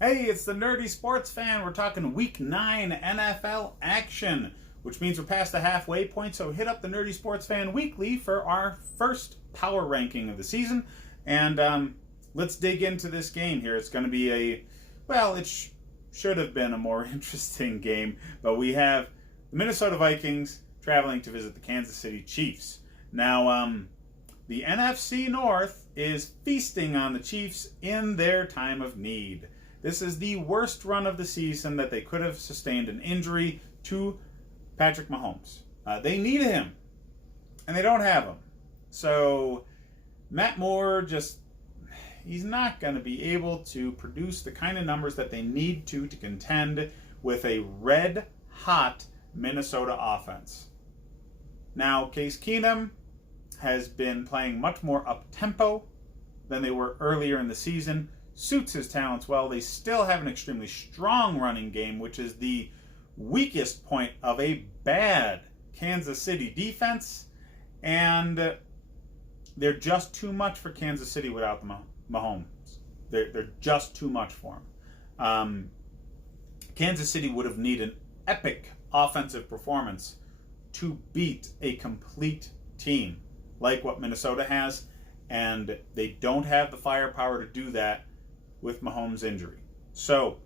Hey, it's the Nerdy Sports Fan. We're talking Week 9 NFL action, which means we're past the halfway point, so hit up the Nerdy Sports Fan Weekly for our first power ranking of the season. And let's dig into this game here. It's going to be it should have been a more interesting game, but we have the Minnesota Vikings traveling to visit the Kansas City Chiefs. Now, the NFC North is feasting on the Chiefs in their time of need. This is the worst run of the season that they could have sustained an injury to Patrick Mahomes. They need him, and they don't have him. So Matt Moore he's not going to be able to produce the kind of numbers that they need to contend with a red-hot Minnesota offense. Now, Case Keenum has been playing much more up-tempo than they were earlier in the season. Suits his talents well. They still have an extremely strong running game, which is the weakest point of a bad Kansas City defense, and they're just too much for Kansas City without the Mahomes. They're just too much for him. Kansas City would have needed an epic offensive performance to beat a complete team like what Minnesota has, and they don't have the firepower to do that with Mahomes' injury. So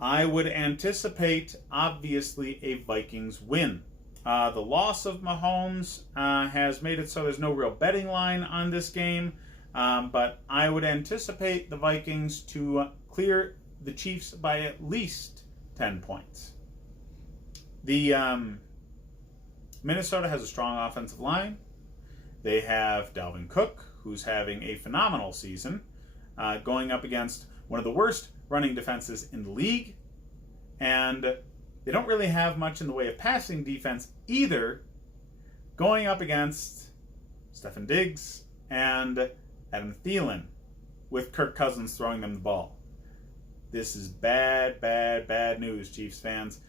I would anticipate, obviously, a Vikings win. The loss of Mahomes has made it so there's no real betting line on this game, but I would anticipate the Vikings to clear the Chiefs by at least 10 points. The Minnesota has a strong offensive line. They have Dalvin Cook, who's having a phenomenal season, going up against one of the worst running defenses in the league. And they don't really have much in the way of passing defense either, going up against Stefon Diggs and Adam Thielen, with Kirk Cousins throwing them the ball. This is bad, bad, bad news, Chiefs fans.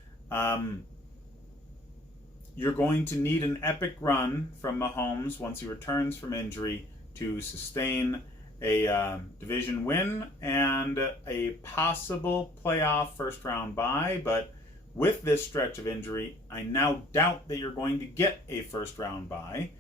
You're going to need an epic run from Mahomes once he returns from injury to sustain a division win and a possible playoff first round bye. But with this stretch of injury, I now doubt that you're going to get a first round bye.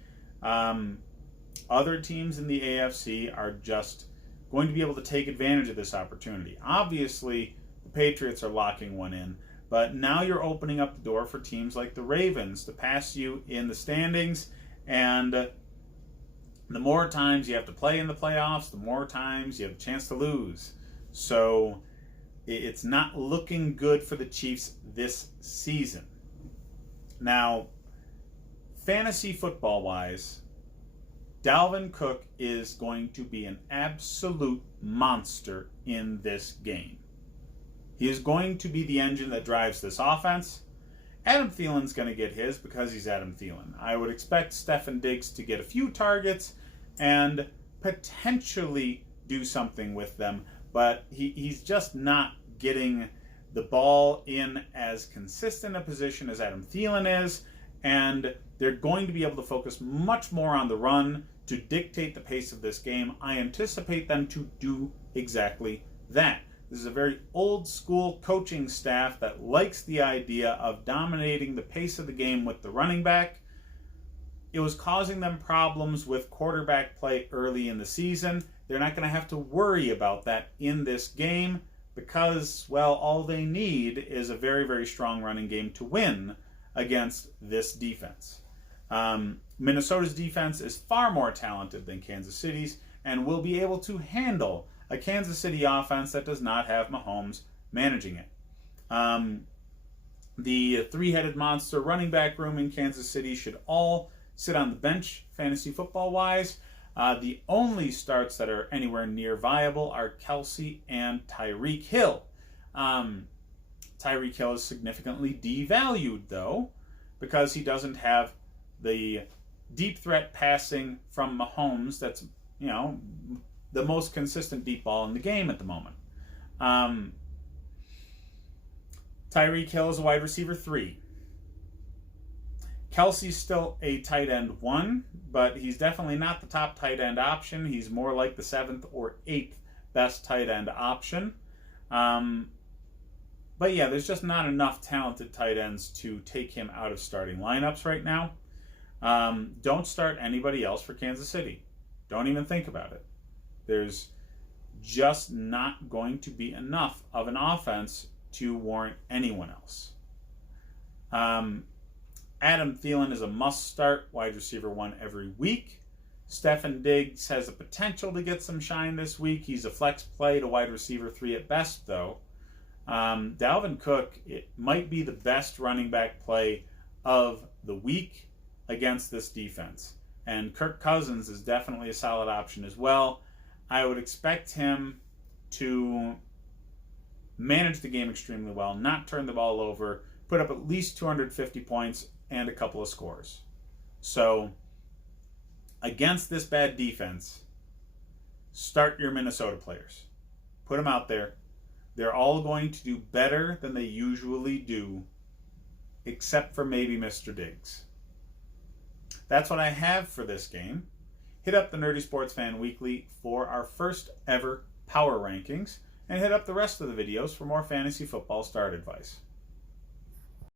Other teams in the AFC are just going to be able to take advantage of this opportunity. Obviously, the Patriots are locking one in, but now you're opening up the door for teams like the Ravens to pass you in the standings, and the more times you have to play in the playoffs, the more times you have a chance to lose. So it's not looking good for the Chiefs this season. Now, fantasy football-wise, Dalvin Cook is going to be an absolute monster in this game. He is going to be the engine that drives this offense. Adam Thielen's going to get his because he's Adam Thielen. I would expect Stefon Diggs to get a few targets and potentially do something with them, but he's just not getting the ball in as consistent a position as Adam Thielen is, and they're going to be able to focus much more on the run to dictate the pace of this game. I anticipate them to do exactly that. This is a very old school coaching staff that likes the idea of dominating the pace of the game with the running back. It was causing them problems with quarterback play early in the season. They're not going to have to worry about that in this game because, well, all they need is a very, very strong running game to win against this defense. Minnesota's defense is far more talented than Kansas City's and will be able to handle a Kansas City offense that does not have Mahomes managing it. The three-headed monster running back room in Kansas City should all sit on the bench fantasy football-wise. The only starts that are anywhere near viable are Kelsey and Tyreek Hill. Tyreek Hill is significantly devalued, though, because he doesn't have the deep threat passing from Mahomes that's, the most consistent deep ball in the game at the moment. Tyreek Hill is a wide receiver 3. Kelsey's still a tight end 1, but he's definitely not the top tight end option. He's more like the 7th or 8th best tight end option. But yeah, there's just not enough talented tight ends to take him out of starting lineups right now. Don't start anybody else for Kansas City. Don't even think about it. There's just not going to be enough of an offense to warrant anyone else. Adam Thielen is a must-start wide receiver 1 every week. Stefon Diggs has the potential to get some shine this week. He's a flex play to wide receiver 3 at best, though. Dalvin Cook, it might be the best running back play of the week against this defense. And Kirk Cousins is definitely a solid option as well. I would expect him to manage the game extremely well, not turn the ball over, put up at least 250 points and a couple of scores. So, against this bad defense, start your Minnesota players. Put them out there. They're all going to do better than they usually do, except for maybe Mr. Diggs. That's what I have for this game. Hit up the Nerdy Sports Fan Weekly for our first ever power rankings, and hit up the rest of the videos for more fantasy football start advice.